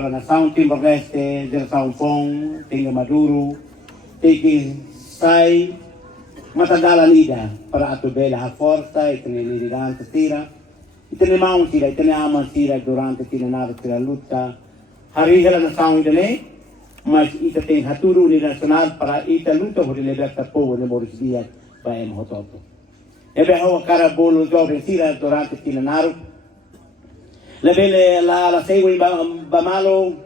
para nação Timor-Leste, geração Fong, Tinga Maduro, que sai matagalan ida para atubela a força e tiniligan sa tira. Itinimang sila, itinaman sila durante tinanaro sila luta. Harihila na saong idane, mas itating haturo ni nasional para italuto ho ni libertad po ni Morris Diaz ba em hototo. Ebe ho karabolo jobre sila durante tinanaro. Lebele la sewi bamalo,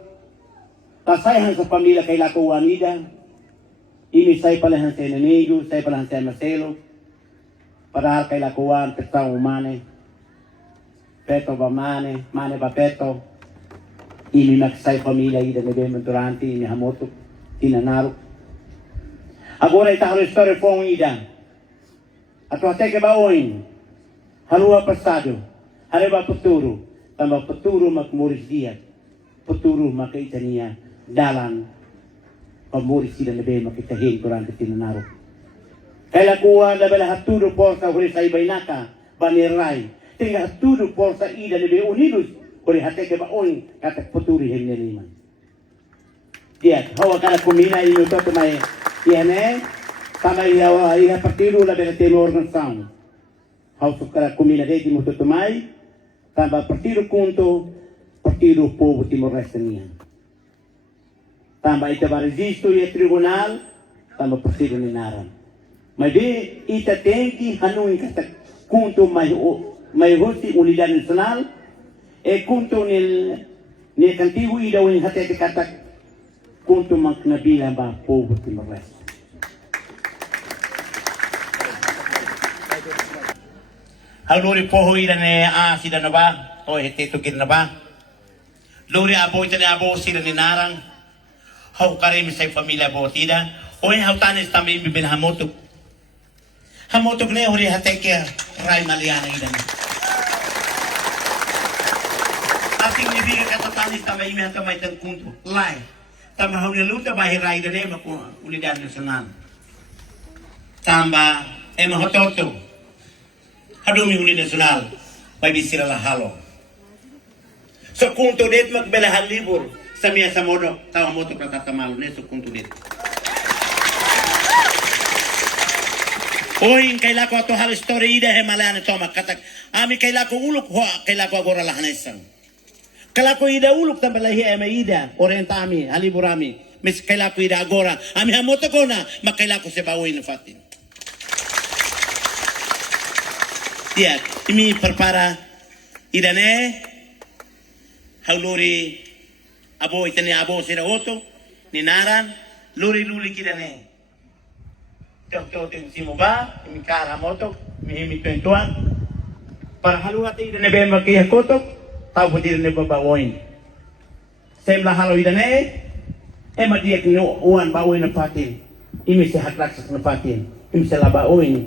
tasayhan sa pamilya kay Lako Juanida, ini say palahan sa enemigo, say palahan sa Marcelo, padahal kay Lako Juan, petang umane, peto ba mane ba peto, ini nagsay pamilya ida nebe durante ini hamoto, tinanaro. Agora ita história fong ida, ato até que ba oin, halua passado, haleba futuro, tambah peturu mak Morris Diaz, peturu mak itania dalan Morris Diaz lebih mak itahin durante tinanaro. Kaya kuha na bala haturo porsa huli sa ibaynaka baniray, tinga haturo porsa ida lebih unidos huli hate ke baon kata peturi hemneliman. Diaz, hawa kana kumina ino to may iane tama iha partido la bela tenor ng sound. Hawa sukara kumina de mo to may tambah partido conto, partido povo Timor-Leste niyan. Tambah ita ba registro e tribunal, tambah partido ni naran. Mas de ita tenki hanui kata conto may hosti unidad nacional, e conto ni kantigo ida wing hate kata conto maknabila ba povo Timor-Leste. Haluri poho ida ne a sida na ba o hete to kin na ba luri abo ita ne abo sida ni narang hau karim sa familia bo tida o hau tanes tambi bin hamoto ne hori hate ke rai maliana ida ne asing ni biga kata tanes tambi mi hata mai tan kunto lai tamba hau ne luta ba rai ida ne mako unidad nasional tamba ema hototo Hadumi Unidad Nasional, may bisira la halo. So kung tulit magbelahan libur, sa miya sa modo, tawa mo ito pratatamalo ne, so kung tulit. Oin, kaila ko ito hal story ida, hemalaan ito magkatag. Ami kaila ko ulok, kaila ko agora lahanesan. Kaila ko ida ulok, tambalahi ema ida, orientami, haliburami. Mis kaila ko ida agora, ami hamoto ko na, makaila ko sa bawin na fatin. Ya, ini perpara idane hauluri abo itane abo sira oto ni naran luri kidane to simo ba mi kara moto mi pentuan para haluati idane be makiya koto tau butir ne babawoin semla halu idane diak no uan bawoin na patin imi se haklak na patin imi se labaoin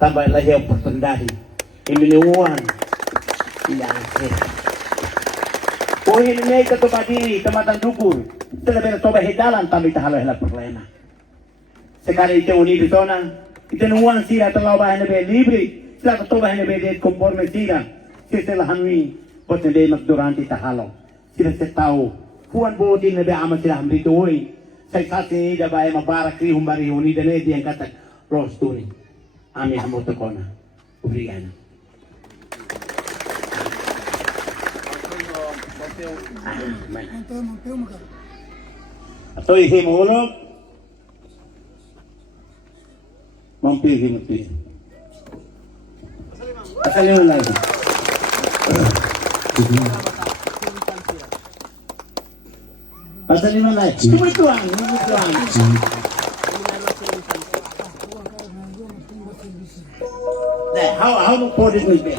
tambah lahi oportunidade iminuan yang oh ini ito badi tematan dukul terlebih toba hedalan tambi tahalo hela problema sekarang itu unido zona itu nuan sila telaw bahan be libre sila toba hene be de conforme sila sila hanwi potende magdurante tahalo sila se tahu kuan bodi ne be amat sila hamri tuoi sai kasi da bae mabara kri humbari unido ne di kata rosturi ami hamoto kona obrigado. Atau ihe mulog mampir himuti asaliman lagi asaliman lagi tuan deh how podit ni be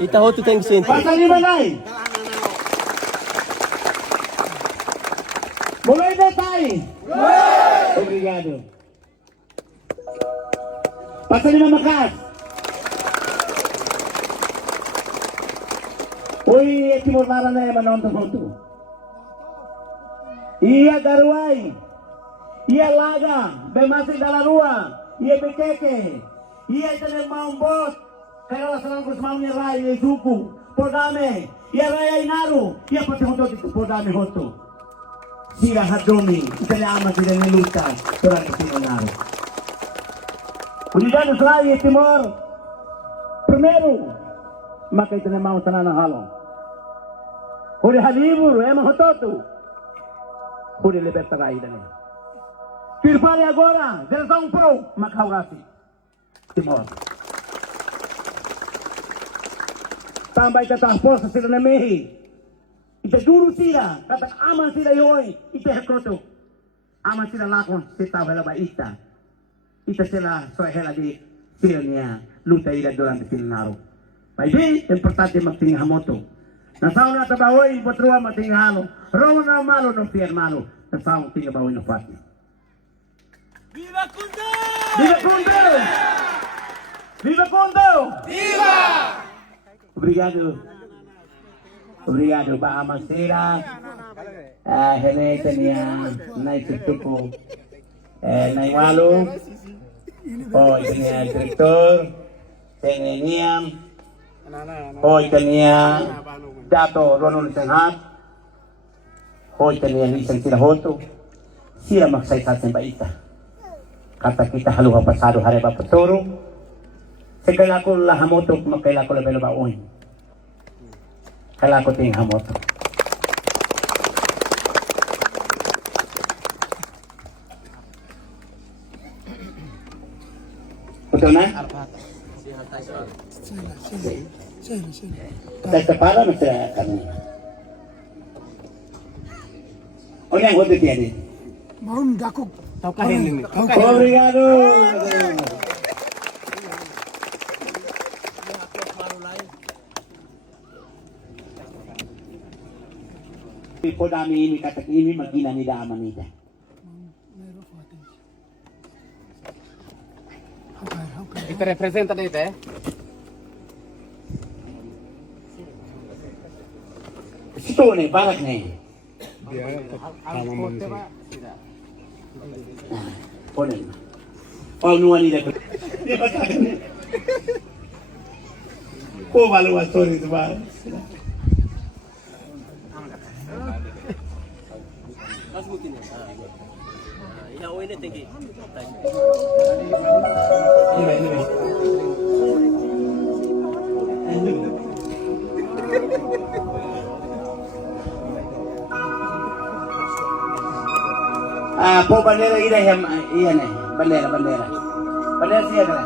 Ita hotu teng sen. Pasal lima lain. Mulai datang. Obrigado. Pasal lima makas. Oi, Timor Leste na menonton hotu. Iya garuai. Ia laga, bemasi dalam rua. Ia bekeke. Ia ito maumbot. Kaya lasaran ko sa mga raya ay suku. Podame. Ia raya ay naru. Ia pati hoto dito. Podame hoto. Sila hadomi. Ito na ama sila niluta. Turang ito naru. Kulidan sa raya Timor. Primero. Maka ito na mga sana ng halong. Huli halibur. Emang hototo. Huli liberta raya dali. Firpare agora. Geração pro. Makawasi. Timor. Tambay tatapos sa sila na mehi. Itaguro sila. Katang aman sila yoy. Itahakoto. Aman sila lakon. Sita wala ba ita. Ita sila sohela di sila niya. Luta ila durante sila naro. Pwede, importante magtingin hamoto. Nasaw na tabahoy. Potruwa matingin halo. Roman na malo ng pier malo. Nasaw tingin bahoy ng pati. Viva Kundo! Viva Kundo! Viva Kundo! Viva! Obrigado. Obrigado, Bahamasira. Hele tenia naitutuko. Naiwalo. Hoy tenia direktor. Tenia. Hoy tenia Dato Ronald Senhat. Hoy tenia Lisan Sirahoto. Sira magsaytat ng baita. Kata kita haluha pasado hari ba patoro. Segala ko lah hamoto makaila ko lebelo baoy. Kala ko ting hamoto. Betul na? Sa kepala na sa kami. O yang hote tiadi. Maun dakok. Taukahin. Obrigado. Po dami ini katak ini magina ni daman nida. Ito representa dito eh. Ito ni barak ni. Ponen. Oh nuan ni dah. Oh balu story tu ba. Masukin ya. Inauwi na tinggi. Po bandera ida yang iya nih, bandera. Bandera siya kan.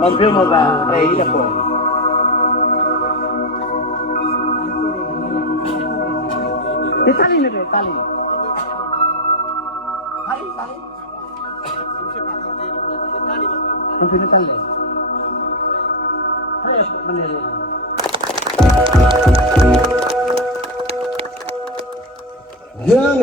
Mampu mo ba? Ay ida po. Tali na rin, tali. Tali. Mampu na tali. Ay, bandera. Jangan